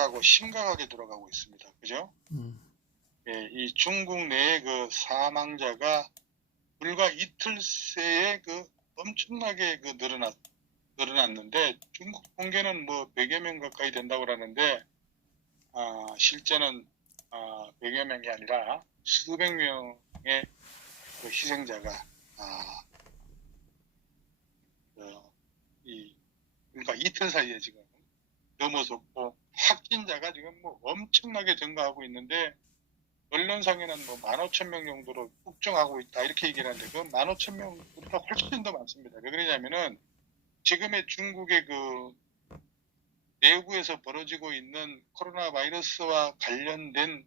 나가고 심각하게 들어가고 있습니다. 그죠? 예, 이 중국 내의 그 사망자가 불과 이틀 새에 그 엄청나게 그 늘어났는데, 중국 통계는 뭐 100여 명 가까이 된다고 그러는데, 실제는 100여 명이 아니라 수백 명의 그 희생자가 그러니까 이틀 사이에 지금 넘어섰고, 확진자가 지금 뭐 엄청나게 증가하고 있는데, 언론상에는 뭐 15,000명 정도로 폭증하고 있다 이렇게 얘기를 하는데, 그 15,000명보다 훨씬 더 많습니다. 왜 그러냐면은 지금의 중국의 그 내부에서 벌어지고 있는 코로나 바이러스와 관련된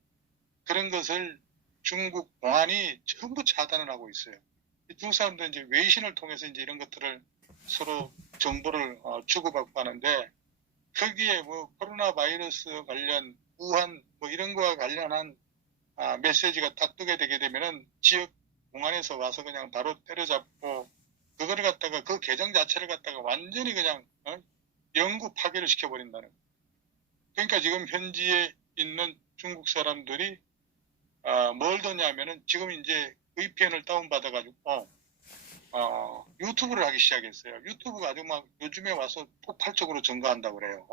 그런 것을 중국 공안이 전부 차단을 하고 있어요. 중국 사람들은 이제 외신을 통해서 이제 이런 것들을 서로 정보를 주고받고 하는데, 거기에 뭐 코로나 바이러스 관련 우한 뭐 이런 거와 관련한 메시지가 딱 뜨게 되게 되면은 지역 공안에서 와서 그냥 바로 때려잡고, 그거를 갖다가 그 계정 자체를 갖다가 완전히 그냥 영구 파괴를 시켜버린다는 거예요. 그러니까 지금 현지에 있는 중국 사람들이 뭘 더냐면은 지금 이제 VPN을 다운받아가지고 유튜브를 하기 시작했어요. 유튜브가 아주 막 요즘에 와서 폭발적으로 증가한다고 그래요.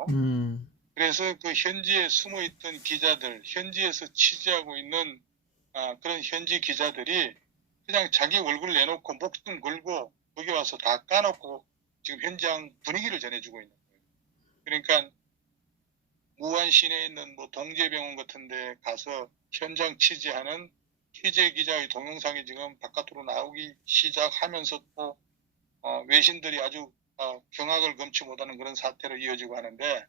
그래서 그 현지에 숨어있던 기자들, 현지에서 취재하고 있는 그런 현지 기자들이 그냥 자기 얼굴 내놓고 목숨 걸고 거기 와서 다 까놓고 지금 현장 분위기를 전해주고 있는 거예요. 그러니까 무안 시내에 있는 뭐 동제병원 같은 데 가서 현장 취재하는 취재 기자의 동영상이 지금 바깥으로 나오기 시작하면서 또 외신들이 아주 경악을 금치 못하는 그런 사태로 이어지고 하는데,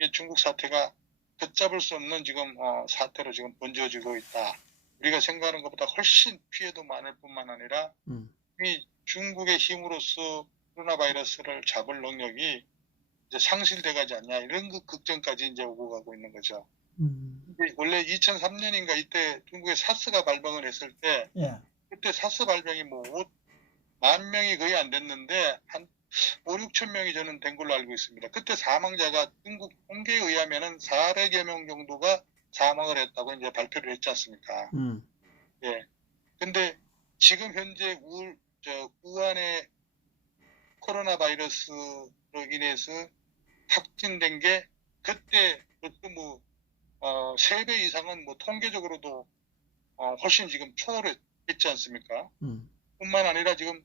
이 중국 사태가 걷잡을 수 없는 지금 사태로 지금 번져지고 있다. 우리가 생각하는 것보다 훨씬 피해도 많을 뿐만 아니라 이 중국의 힘으로써 코로나 바이러스를 잡을 능력이 이제 상실돼 가지 않냐, 이런 그 걱정까지 이제 오고 가고 있는 거죠. 근데 원래 2003년인가 이때 중국에 사스가 발병을 했을 때, 예. 그때 사스 발병이 뭐 5만 명이 거의 안 됐는데 한 5, 6천 명이 저는 된 걸로 알고 있습니다. 그때 사망자가 중국 통계에 의하면은 400여 명 정도가 사망을 했다고 이제 발표를 했지 않습니까? 예. 근데 지금 현재 우한의 코로나 바이러스로 인해서 확진된 게 그때 벌써 뭐 3배 이상은 뭐 통계적으로도 훨씬 지금 초월했지 않습니까? 뿐만 아니라 지금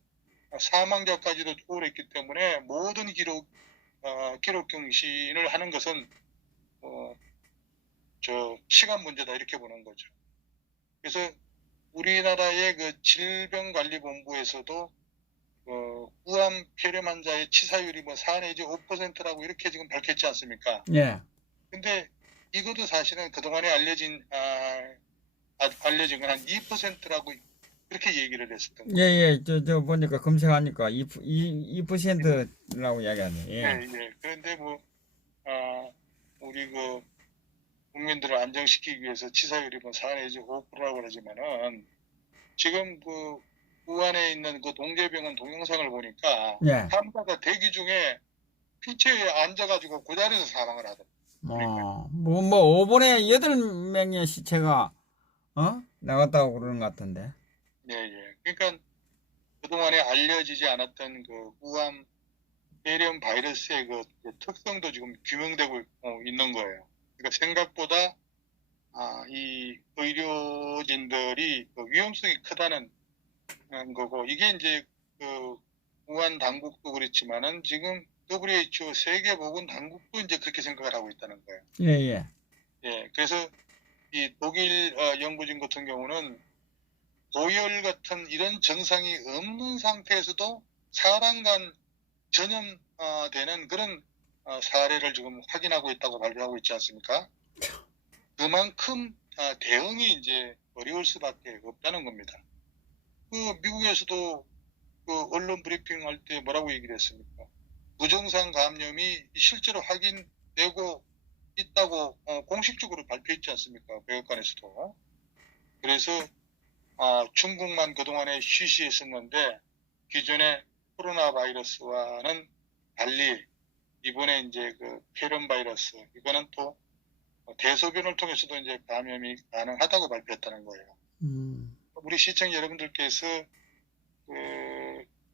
사망자까지도 초월했기 때문에 모든 기록 경신을 하는 것은 시간 문제다 이렇게 보는 거죠. 그래서 우리나라의 그 질병관리본부에서도 우한 폐렴 환자의 치사율이 뭐 4 내지 5%라고 이렇게 지금 밝혔지 않습니까? 예. 근데 이것도 사실은 그동안에 알려진 건 한 2%라고 그렇게 얘기를 했었던 예, 거예요. 예. 저 보니까 검색하니까 2%라고 이야기하네. 예, 예. 예. 그런데 뭐, 우리 그 국민들을 안정시키기 위해서 치사율이 뭐 4 내지 5%라고 그러지만은, 지금 그 우한에 있는 그 동제병원 동영상을 보니까 예. 환자가 대기 중에 휠체어에 앉아가지고 그 자리에서 사망을 하더라고요. 그러니까. 5분에 8명의 시체가, 나갔다고 그러는 것 같은데. 예, 예. 그러니까 그동안에 알려지지 않았던 그 우한 폐렴 바이러스의 그 특성도 지금 규명되고 있는 거예요. 그러니까 생각보다 이 의료진들이 그 위험성이 크다는 거고, 이게 이제 그 우한 당국도 그렇지만은 지금 WHO 세계보건 당국도 이제 그렇게 생각을 하고 있다는 거예요. 예, 예. 예, 그래서 이 독일 연구진 같은 경우는 고열 같은 이런 증상이 없는 상태에서도 사람 간 전염되는 그런 사례를 지금 확인하고 있다고 발표하고 있지 않습니까? 그만큼 대응이 이제 어려울 수밖에 없다는 겁니다. 그 미국에서도 그 언론 브리핑 할 때 뭐라고 얘기를 했습니까? 무증상 감염이 실제로 확인되고 있다고 공식적으로 발표했지 않습니까? 백악관에서도. 그래서 중국만 그동안에 쉬쉬했었는데, 기존의 코로나 바이러스와는 달리 이번에 이제 그 폐렴 바이러스, 이거는 또 대소변을 통해서도 이제 감염이 가능하다고 발표했다는 거예요. 우리 시청자 여러분들께서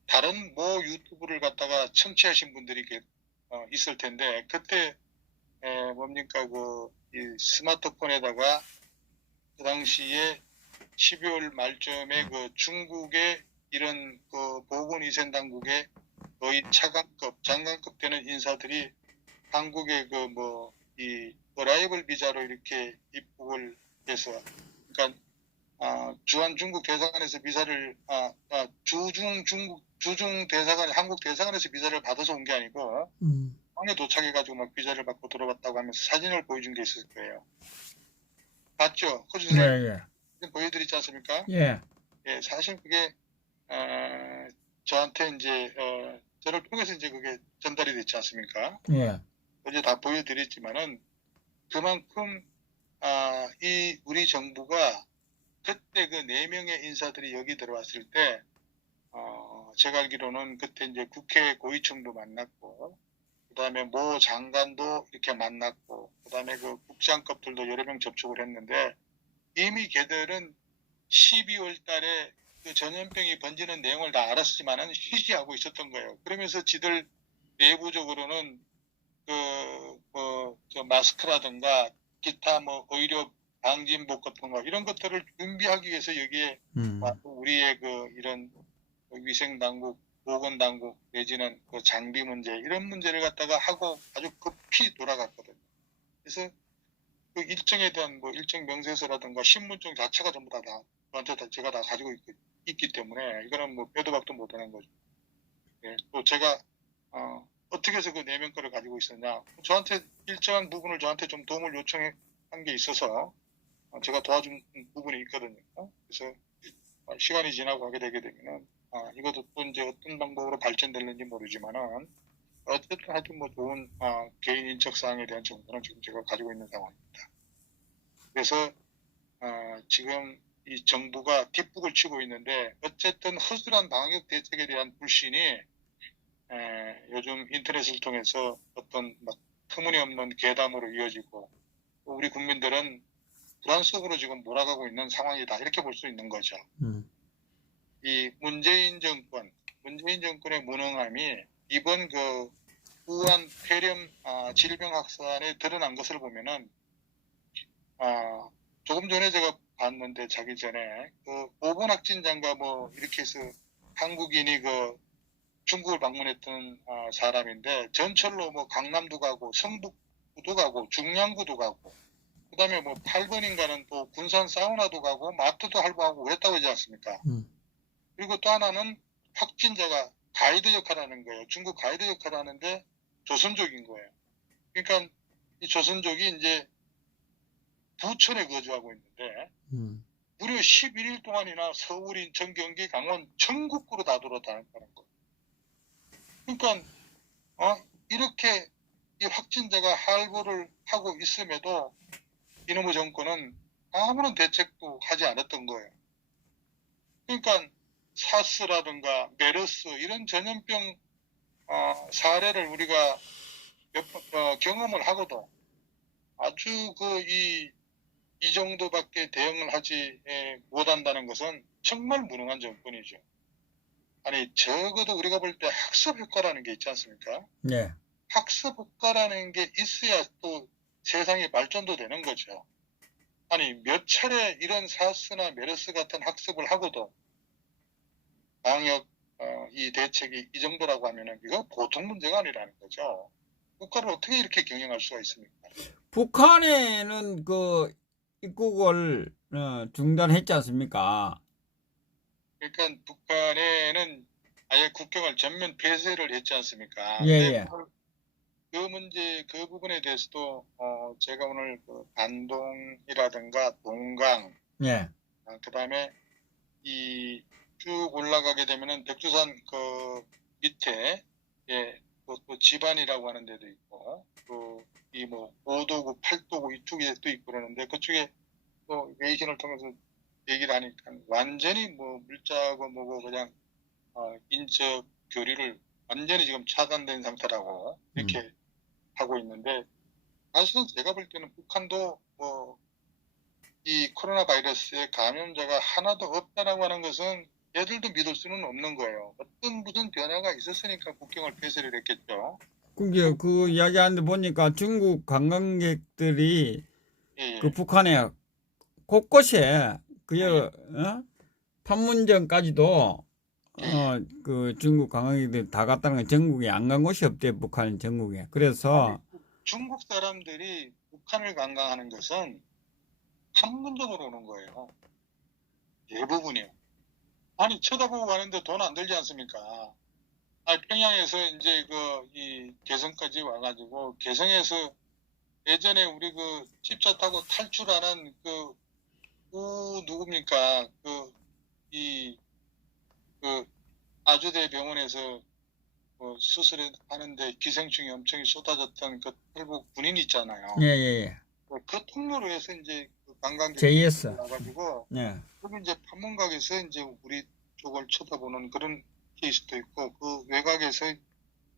다른 모 유튜브를 갖다가 청취하신 분들이 있을 텐데 그때 뭡니까 이 스마트폰에다가 그 당시에 12월 말쯤에 중국의 이런 보건위생 당국의 거의 차관급, 장관급 되는 인사들이 한국의 이 어라이벌 비자로 이렇게 입국을 해서, 그러니까 주한 중국 대사관에서 비자를 주중 대사관, 한국 대사관에서 비자를 받아서 온 게 아니고 방에 도착해가지고 막 비자를 받고 들어갔다고 하면서 사진을 보여준 게 있을 거예요. 봤죠? 허준 예, 선생님 예. 보여드리지 않습니까? 예, 예, 사실 그게 저한테 이제 저를 통해서 이제 그게 전달이 됐지 않습니까? 예. 어제 다 보여드렸지만은 그만큼 이 우리 정부가 그때 그 4명의 인사들이 여기 들어왔을 때 제가 알기로는 그때 이제 국회 고위층도 만났고 그다음에 모 장관도 이렇게 만났고 그다음에 그 국장급들도 여러 명 접촉을 했는데 이미 걔들은 12월 달에 그 전염병이 번지는 내용을 다 알았지만은 희시하고 있었던 거예요. 그러면서 지들 내부적으로는 저 마스크라든가 기타 의료 방진복 같은 거 이런 것들을 준비하기 위해서 여기에 우리의 이런 위생 당국, 보건 당국 내지는 장비 문제 이런 문제를 갖다가 하고 아주 급히 돌아갔거든요. 그래서 그 일정에 대한 일정 명세서라든가 신분증 자체가 전부 다 저한테 제가 다 가지고 있기 때문에 이거는 빼도 박도 못하는 거죠. 예, 또 제가 어떻게 해서 그 4명 거를 가지고 있었냐. 저한테 일정한 부분을 저한테 좀 도움을 요청한 게 있어서 제가 도와준 부분이 있거든요. 그래서 시간이 지나고 하게 되게 되면은 이것도 또 이제 어떤 방법으로 발전될는지 모르지만은 어쨌든 하여튼 좋은 개인 인적 사항에 대한 정보는 지금 제가 가지고 있는 상황입니다. 그래서 지금 이 정부가 뒷북을 치고 있는데 어쨌든 허술한 방역 대책에 대한 불신이 요즘 인터넷을 통해서 어떤 터무니없는 괴담으로 이어지고 우리 국민들은 불안 속으로 지금 몰아가고 있는 상황이다 이렇게 볼 수 있는 거죠. 이 문재인 정권의 무능함이 이번 우한 폐렴 질병 확산에 드러난 것을 보면은 조금 전에 제가 봤는데 자기 전에 5번 확진자인가 이렇게 해서 한국인이 중국을 방문했던 사람인데 전철로 강남도 가고 성북구도 가고 중량구도 가고 그다음에 8번인가는 또 군산 사우나도 가고 마트도 할부하고 그랬다고 하지 않습니까? 그리고 또 하나는 확진자가 가이드 역할을 하는 거예요. 중국 가이드 역할을 하는데 조선족인 거예요. 그러니까 이 조선족이 이제 부천에 거주하고 있는데 무려 11일 동안이나 서울, 인천, 경기, 강원 전국구로 다 돌아다녔다는 거예요. 그러니까 이렇게 이 확진자가 할부를 하고 있음에도 이놈의 정권은 아무런 대책도 하지 않았던 거예요. 그러니까 사스라든가 메르스 이런 전염병 사례를 우리가 경험을 하고도 아주 이 정도밖에 대응을 하지 못한다는 것은 정말 무능한 정권이죠. 아니 적어도 우리가 볼 때 학습 효과라는 게 있지 않습니까? 예. 학습 효과라는 게 있어야 또 세상이 발전도 되는 거죠. 아니 몇 차례 이런 사스나 메르스 같은 학습을 하고도 방역 이 대책이 이 정도라고 하면은 이거 보통 문제가 아니라는 거죠. 국가를 어떻게 이렇게 경영할 수가 있습니까? 북한에는 입국을 중단했지 않습니까? 그러니까 북한에는 아예 국경을 전면 폐쇄를 했지 않습니까? 예, 근데 예. 그 문제, 그 부분에 대해서도 제가 오늘 단동이라든가 동강, 예. 그다음에 이 쭉 올라가게 되면은 백두산 밑에 또 지반이라고 하는 데도 있고 이 5도구, 8도구 이쪽에 또 있고 그러는데 그쪽에 또 외신을 통해서 얘기를 하니까 완전히 물자고 뭐고 그냥 인적 교류를 완전히 지금 차단된 상태라고 이렇게 하고 있는데 사실은 제가 볼 때는 북한도 뭐 이 코로나 바이러스의 감염자가 하나도 없다라고 하는 것은 얘들도 믿을 수는 없는 거예요. 어떤 무슨 변화가 있었으니까 국경을 폐쇄를 했겠죠. 그게 그 이야기하는데 보니까 중국 관광객들이 예, 그 예. 북한에 곳곳에 그 예, 예. 판문점까지도 예, 예. 그 중국 관광객들 다 갔다는 건 전국에 안 간 곳이 없대 북한 전국에. 아니, 그래서 중국 사람들이 북한을 관광하는 것은 판문점으로 오는 거예요. 대부분이요. 아니, 쳐다보고 가는데 돈 안 들지 않습니까? 아, 평양에서 이제 이 개성까지 와가지고, 개성에서 예전에 우리 그 집차 타고 탈출하는 누굽니까? 이, 그, 아주대 병원에서 수술하는데 기생충이 엄청 쏟아졌던 그 탈북 군인 있잖아요. 예예예. 그 통로로 해서 이제 그 관광객들이 JS. 와가지고, 예. 그리고 이제 판문각에서 이제 우리 쪽을 쳐다보는 그런 케이스도 있고, 그 외곽에서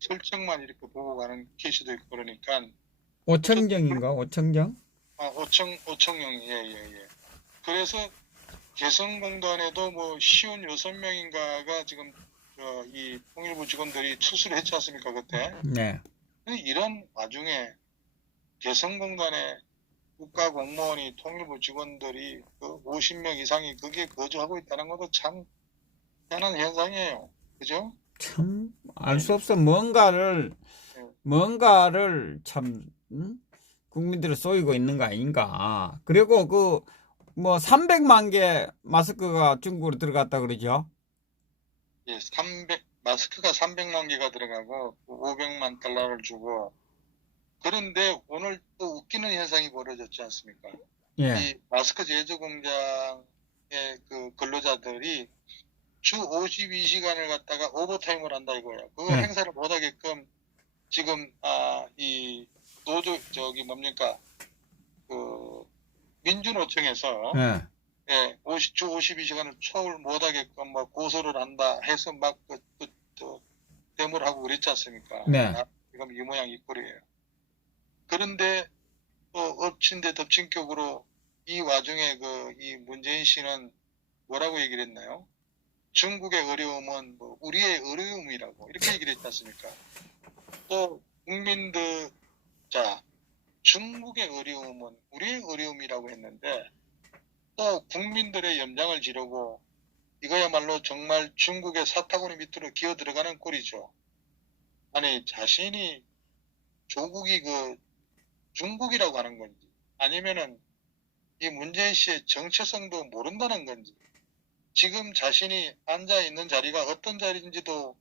설정만 이렇게 보고 가는 케이스도 있고, 그러니까, 오청정인가? 오청정? 오청용, 예, 예, 예. 그래서 개성공단에도 뭐 시운 6명인가가 지금 이 통일부 직원들이 추수를 했지 않습니까, 그때? 네. 근데 이런 와중에 개성공단에 국가공무원이 통일부 직원들이 그 50명 이상이 거기에 거주하고 있다는 것도 참 희한한 현상이에요. 그죠? 참 알 네. 수 없어. 네. 뭔가를 참 국민들을 쏘이고 있는 거 아닌가. 그리고 그 뭐 300만 개 마스크가 중국으로 들어갔다 그러죠. 예, 마스크가 300만 개가 들어가고 500만 달러를 주고 그런데 오늘 또 웃기는 현상이 벌어졌지 않습니까? 예. 이 마스크 제조 공장의 그 근로자들이 주 52시간을 갖다가 오버타임을 한다 이거예요. 그거 네. 행사를 못 하게끔 지금 이 노조 뭡니까? 그 민주노총에서 예. 예, 주 52시간을 초월 못 하게끔 막 고소를 한다 해서 막 데모를 하고 그랬지 않습니까? 네. 지금 이 모양 이 꼴이에요. 그런데 또 엎친 데 덮친 격으로 이 와중에 이 문재인 씨는 뭐라고 얘기를 했나요? 중국의 어려움은 뭐 우리의 어려움이라고 이렇게 얘기를 했지 않습니까? 또 국민들 중국의 어려움은 우리의 어려움이라고 했는데 또 국민들의 염장을 지르고 이거야말로 정말 중국의 사타구니 밑으로 기어 들어가는 꼴이죠. 아니 자신이 조국이 중국이라고 하는 건지 아니면은 이 문재인 씨의 정체성도 모른다는 건지 지금 자신이 앉아 있는 자리가 어떤 자리인지도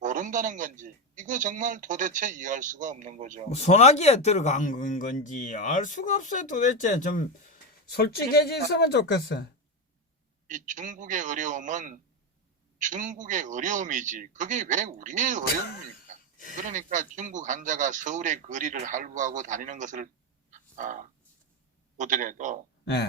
모른다는 건지 이거 정말 도대체 이해할 수가 없는 거죠. 소나기에 들어간 건지 알 수가 없어요. 도대체 좀 솔직해졌으면 좋겠어. 이 중국의 어려움은 중국의 어려움이지 그게 왜 우리의 어려움입니까? 그러니까 중국 환자가 서울의 거리를 할구하고 다니는 것을 보더라도 예.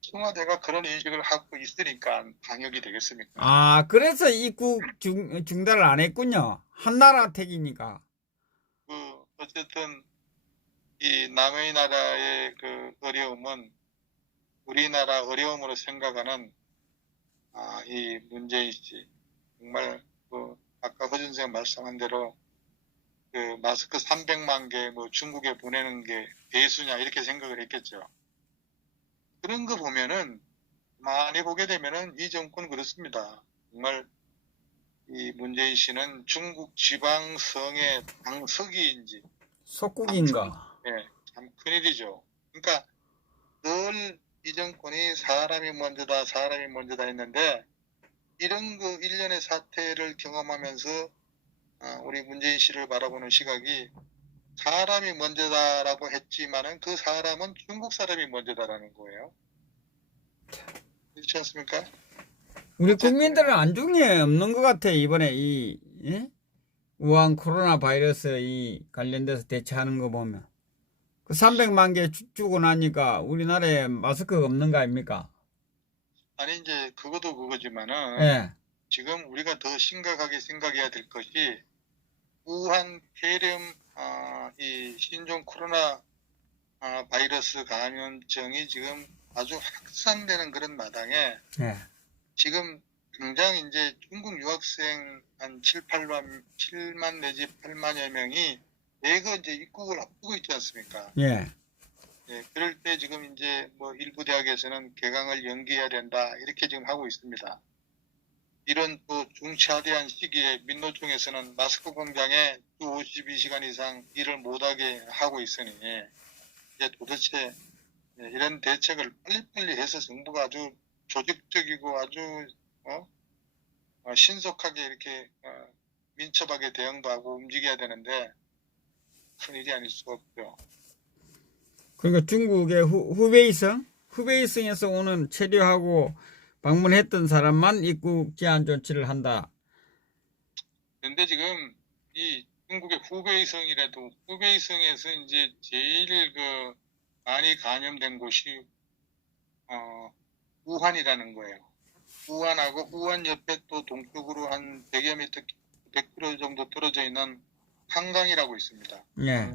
청와대가 그런 인식을 하고 있으니까 방역이 되겠습니까? 아, 그래서 입국 중단을 안 했군요. 한나라 택이니까. 어쨌든 이 남의 나라의 그 어려움은 우리나라 어려움으로 생각하는 이 문재인 씨 정말 아까 허 선생 말씀한 대로 마스크 300만 개 뭐 중국에 보내는 게 대수냐 이렇게 생각을 했겠죠. 그런 거 보면은 많이 보게 되면은 이 정권 그렇습니다. 정말 이 문재인 씨는 중국 지방성의 당서기인지 속국인가. 참 큰일이죠. 그러니까 늘 이 정권이 사람이 먼저다 했는데 이런 일련의 사태를 경험하면서 우리 문재인 씨를 바라보는 시각이 사람이 먼저다라고 했지만은 그 사람은 중국 사람이 먼저다라는 거예요. 그렇지 않습니까? 우리 국민들은 안중에 없는 것 같아. 이번에 우한 코로나 바이러스 관련돼서 대처하는 거 보면. 그 300만 개 주고 나니까 우리나라에 마스크가 없는 거 아닙니까? 아니 이제 그것도 그거지만은 예. 지금 우리가 더 심각하게 생각해야 될 것이 우한 폐렴 이 신종 코로나 바이러스 감염증이 지금 아주 확산되는 그런 마당에 예. 지금 당장 이제 중국 유학생 한 7만 내지 8만여 명이 대거 이제 입국을 앞두고 있지 않습니까? 예. 예, 그럴 때 지금 이제 뭐 일부 대학에서는 개강을 연기해야 된다 이렇게 지금 하고 있습니다. 이런 또 중차대한 시기에 민노총에서는 마스크 공장에 주 52시간 이상 일을 못하게 하고 있으니 이제 도대체 이런 대책을 빨리빨리 해서 정부가 아주 조직적이고 아주 신속하게 이렇게 민첩하게 대응도 하고 움직여야 되는데 큰일이 아닐 수가 없죠. 그러니까 중국의 후베이성에서 오는 체류하고 방문했던 사람만 입국 제한 조치를 한다. 그런데 지금 이 중국의 후베이성이라도 후베이성에서 이제 제일 많이 감염된 곳이 우한이라는 거예요. 우한하고 우한 옆에 또 동쪽으로 한 100여 미터, 100km 정도 떨어져 있는 한강이라고 있습니다. 예.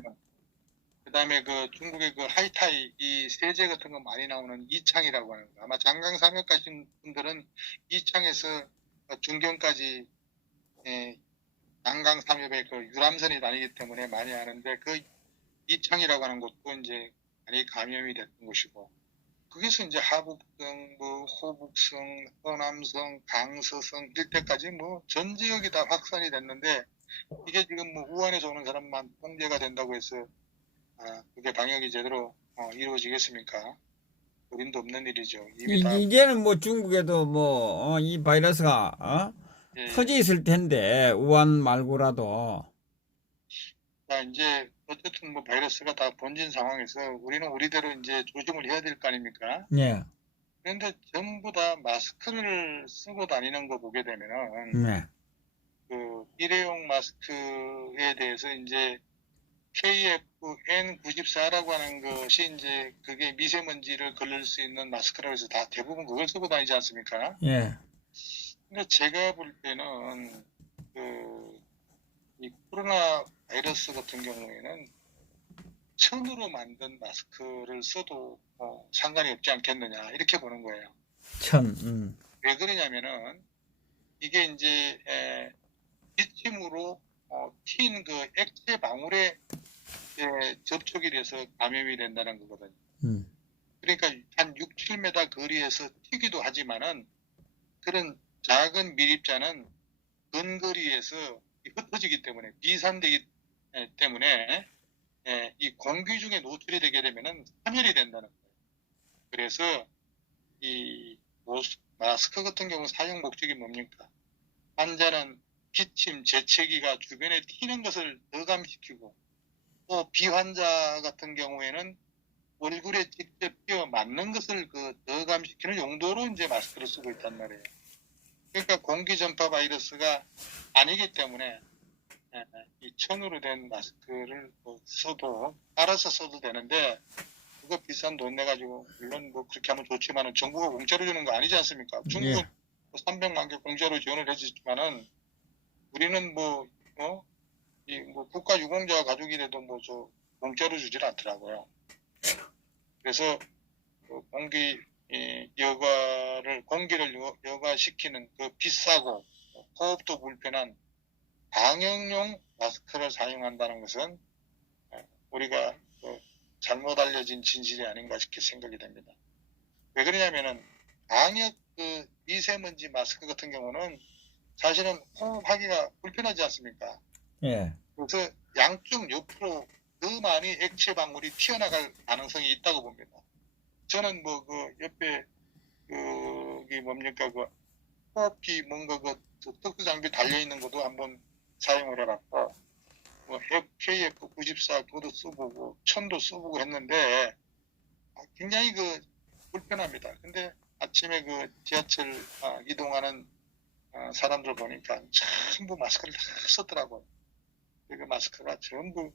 그 다음에 중국의 하이타이, 이 세제 같은 거 많이 나오는 이창이라고 하는 거. 아마 장강 삼역 가신 분들은 이창에서 중경까지, 장강 삼역의 유람선이 다니기 때문에 많이 아는데, 이창이라고 하는 곳도 이제 많이 감염이 됐던 곳이고, 거기서 이제 하북성, 호북성, 허남성, 강서성 일대까지 전 지역이 다 확산이 됐는데, 이게 지금 우한에서 오는 사람만 통제가 된다고 해서 그게 방역이 제대로 이루어지겠습니까? 어림도 없는 일이죠. 이미 다 이제는 중국에도 이 바이러스가 예, 터져 있을 텐데 우한 말고라도. 이제 어쨌든 바이러스가 다 번진 상황에서 우리는 우리대로 이제 조심을 해야 될 거 아닙니까? 예. 그런데 전부 다 마스크를 쓰고 다니는 거 보게 되면은 네. 일회용 마스크에 대해서 이제 KF-N94라고 하는 것이 이제 그게 미세먼지를 걸릴 수 있는 마스크라고 해서 다 대부분 그걸 쓰고 다니지 않습니까? 예. 근데 제가 볼 때는 이 코로나 바이러스 같은 경우에는 천으로 만든 마스크를 써도 상관이 없지 않겠느냐 이렇게 보는 거예요. 천. 왜 그러냐면은 이게 이제 기침으로 튄 액체 방울에 접촉이 돼서 감염이 된다는 거거든요. 그러니까 한 6, 7m 거리에서 튀기도 하지만은 그런 작은 밀입자는 근거리에서 흩어지기 때문에 비산되기 때문에 이 공기 중에 노출이 되게 되면은 파멸이 된다는 거예요. 그래서 이 마스크 같은 경우 사용 목적이 뭡니까? 환자는 기침, 재채기가 주변에 튀는 것을 저감시키고 또 비환자 같은 경우에는 얼굴에 직접 끼워 맞는 것을 저감시키는 용도로 이제 마스크를 쓰고 있단 말이에요. 그러니까 공기 전파 바이러스가 아니기 때문에 이 천으로 된 마스크를 써도 알아서 써도 되는데 그거 비싼 돈 내가지고 물론 그렇게 하면 좋지만은 정부가 공짜로 주는 거 아니지 않습니까? 중국은 300만 개 공짜로 지원을 해주지만은 우리는 국가 유공자 가족이라도 공짜로 주질 않더라고요. 그래서 공기를 여과시키는 비싸고 호흡도 불편한 방역용 마스크를 사용한다는 것은 우리가 잘못 알려진 진실이 아닌가 싶게 생각이 됩니다. 왜 그러냐면은 방역 미세먼지 마스크 같은 경우는 사실은 호흡하기가 불편하지 않습니까? 예. 그래서 양쪽 옆으로 더 많이 액체 방울이 튀어나갈 가능성이 있다고 봅니다. 저는 옆에 호흡기 특수 장비 달려 있는 것도 한번 사용을 해봤고 KF94 그것도 써보고 천도 써보고 했는데 굉장히 불편합니다. 근데 아침에 지하철 이동하는 사람들 보니까 전부 마스크를 다 썼더라고요. 그 마스크가 전부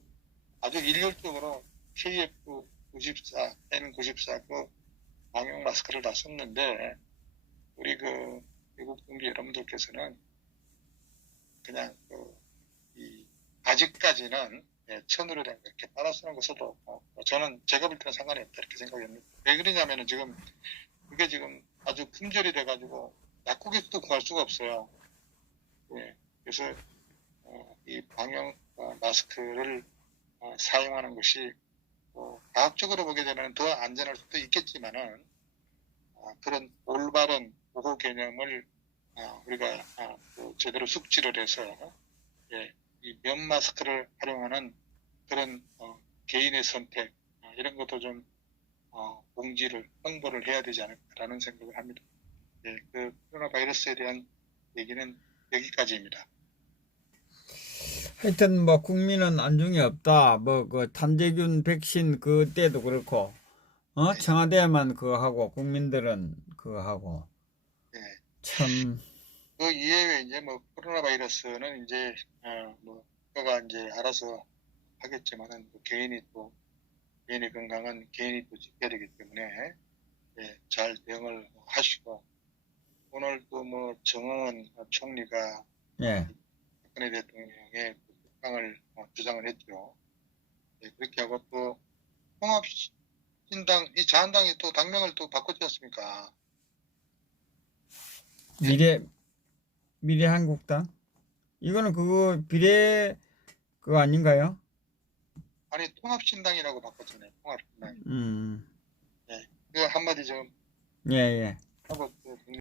아주 일률적으로 KF94, N94 방역 마스크를 다 썼는데 우리 미국 동기 여러분들께서는 그냥 이 아직까지는 천으로된 이렇게 빨아쓰는 것으로 저는 제가 볼 때는 상관이 없다 이렇게 생각합니다. 왜 그러냐면은 지금 그게 지금 아주 품절이 돼가지고 약국에서도 구할 수가 없어요. 예, 그래서 이 방역 마스크를 사용하는 것이 과학적으로 보게 되면 더 안전할 수도 있겠지만은 그런 올바른 보호 개념을 우리가 제대로 숙지를 해서 이 면 마스크를 활용하는 그런 개인의 선택 이런 것도 좀 공지를 홍보를 해야 되지 않을까라는 생각을 합니다. 그 코로나 바이러스에 대한 얘기는 여기까지입니다. 하여튼 뭐 국민은 안중에 없다. 뭐 그 탄재균 백신 그때도 그렇고 청와대만 그거 하고 국민들은 그거 하고 예. 참 그 이외에 이제 뭐 코로나 바이러스는 이제 뭐 국가가 이제 알아서 하겠지만은 개인의 건강은 개인이 또 지켜야 되기 때문에 잘 대응을 하시고 오늘 또 뭐 정의원 총리가 예. 박근혜 대통령의 국방을 주장을 했죠. 그렇게 하고 또 통합신당 이 자한당이 또 당명을 또 바꿨지 않습니까? 미래한국당 이거는 그거 비례 그거 아닌가요? 아니 통합신당이라고 바꿨잖아요. 통합신당. 음. 그 한마디 좀 예, 예. 하고 또